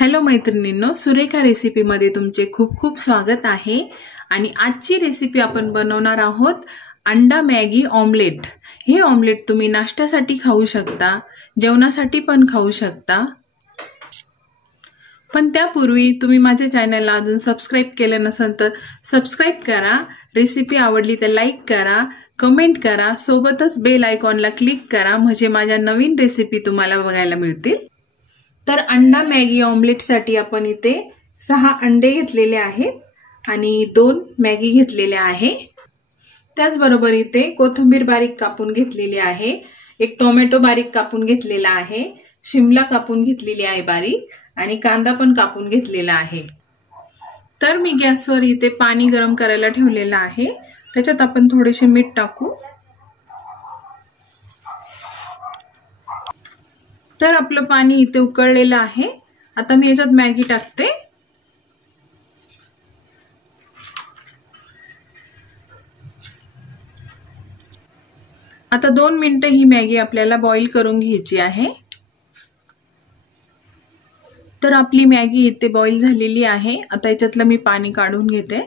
Hello मैत्रिणींनो, सुरेखा रेसिपीमध्ये तुमचे खूप खूप स्वागत आहे। आणि आजची रेसिपी आपण बनवणार आहोत अंडा मॅगी ऑमलेट। हे ऑमलेट तुम्ही नाश्त्यासाठी खाऊ शकता, जेवणासाठी पण खाऊ शकता। पण त्यापूर्वी तुम्ही माझ्या चॅनलला अजून सबस्क्राइब केलं नसेल तर सबस्क्राइब करा। रेसिपी आवडली तर लाईक करा, कमेंट करा, सोबतच बेल आयकॉनला क्लिक करा म्हणजे माझ्या नवीन रेसिपी तुम्हाला बघायला मिळतील। तर अंडा मॅगी ऑमलेट साठी आपण इथे 6 अंडे घेतलेले आहेत आणि 2 मॅगी घेतलेल्या आहे। त्याचबरोबर इथे कोथिंबीर बारीक कापून घेतलेली आहे, एक टोमॅटो बारीक कापून घेतलेला आहे, शिमला कापून घेतलेली आहे बारीक आणि कांदा पण कापून घेतलेला आहे। तर मी गॅसवर इथे पाणी गरम करायला ठेवलेलं आहे, त्याच्यात आपण थोडेसे मीठ टाकू। तर आपलं पाणी इथे उकळलेलं आहे। आता मी याच्यात मॅगी टाकते। आता 2 मिनिटं ही मॅगी आपल्याला बॉईल करून घ्यायची आहे। तर आपली मॅगी इथे बॉईल झालेली आहे। आता याच्यातलं मी पाणी काढून घेते।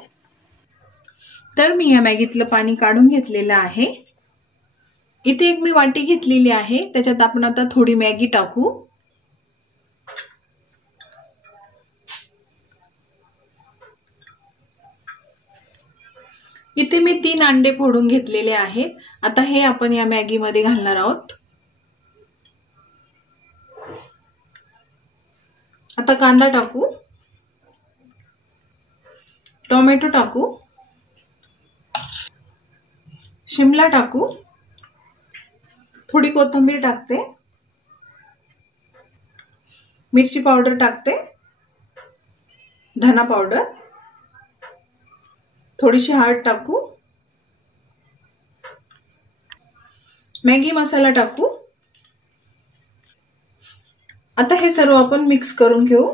तर मी या मॅगीतलं पाणी काढून घेतलेलं आहे। इथे एक मी वाटी घेतलेली आहे, त्याच्यात आपण आता थोडी मॅगी टाकू। इथे मी 3 अंडे फोडून घेतलेले आहेत। आता हे आपण या मॅगी मध्ये घालणार आहोत। आता कांदा टाकू, टोमॅटो टाकू, शिमला टाकू, थोडी कोथिंबीर टाकते, मिरची पावडर टाकते, धना पावडर, थोडीशी हळद टाकू, मॅगी मसाला टाकू। आता हे सर्व आपण मिक्स करून घेऊ।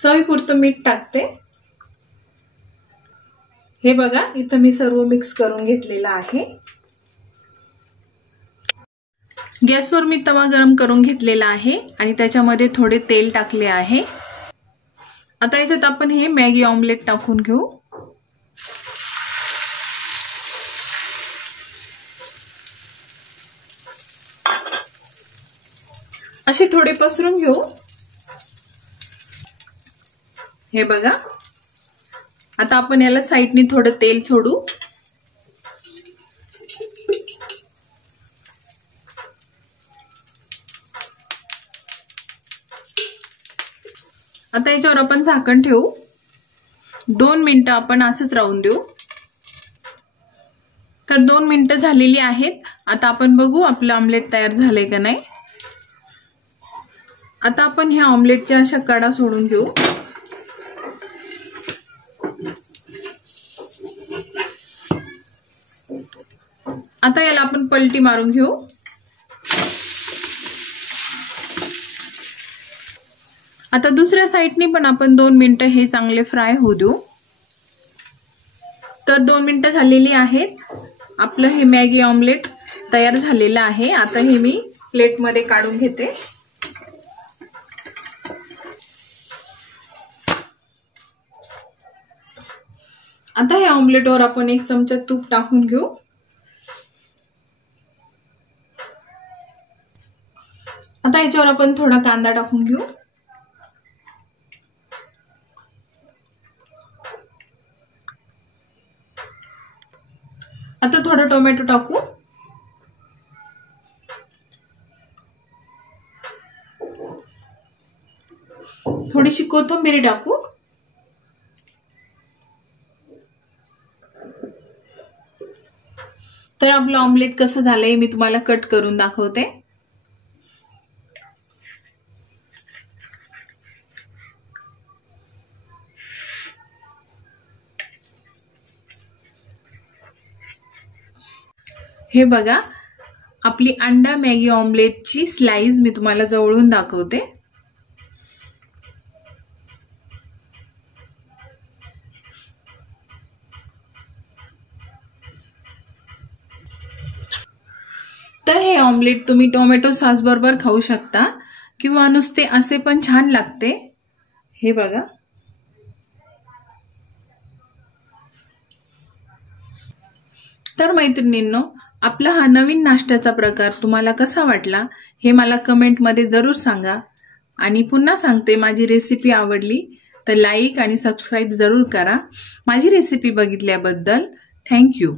चवीपुरतं मीठ टाकते। हे बघा, इथं मी सर्व मिक्स करून घेतलेलं आहे। गॅसवर मी तवा गरम करून घेतलेला आहे आणि त्याच्यामध्ये थोडे तेल टाकले आहे। आता याच्यात आपण हे मॅगी ऑमलेट टाकून घेऊ। असे थोडे पसरून घेऊ। हे बघा, आता आपण याला साइडनी थोडं तेल सोडू। आता याच्यावर आपण झाकण ठेवू। 2 मिनिटं आपण असंच राहून देऊ। तर 2 मिनिटं झालेली आहेत। आता आपण बघू आपलं ऑमलेट तयार झालंय का नाही। आता आपण ह्या ऑमलेटच्या अशा कडा सोडून घेऊ। आता याला आपण पलटी मारून घेऊ। आता दुसऱ्या साइडनी पण आपण 2 मिनिटं हे चांगले फ्राय होऊ देऊ। तर 2 मिनिटं झालेली आहेत। आपलं हे मॅगी ऑमलेट तयार झालेलं आहे। आता हे मी प्लेट मध्ये काढून घेते। आता या ऑमलेटवर आपण 1 चमचा तूप टाकून घेऊ। आता याच्यावर आपण थोडा कांदा टाकून घेऊ। आता थोडा टोमॅटो टाकू, थोडीशी कोथिंबीर टाकू, तर आपलं ऑमलेट कसं झालंय मी तुम्हाला कट करून दाखवते। हे बघा, आपली अंडा मॅगी ऑमलेटची स्लाइस मी तुम्हाला जवळून दाखवते। तर हे ऑमलेट तुम्ही टोमॅटो सॉस बरोबर खाऊ शकता किंवा नुसते असे पण छान लागते। हे बघा। तर मैत्रिणींनो, आपला हा नवीन नाश्त्याचा प्रकार तुम्हाला कसा वाटला हे मला कमेंटमध्ये जरूर सांगा। आणि पुन्हा सांगते, माझी रेसिपी आवडली तर लाईक आणि सबस्क्राईब जरूर करा। माझी रेसिपी बघितल्याबद्दल थँक्यू।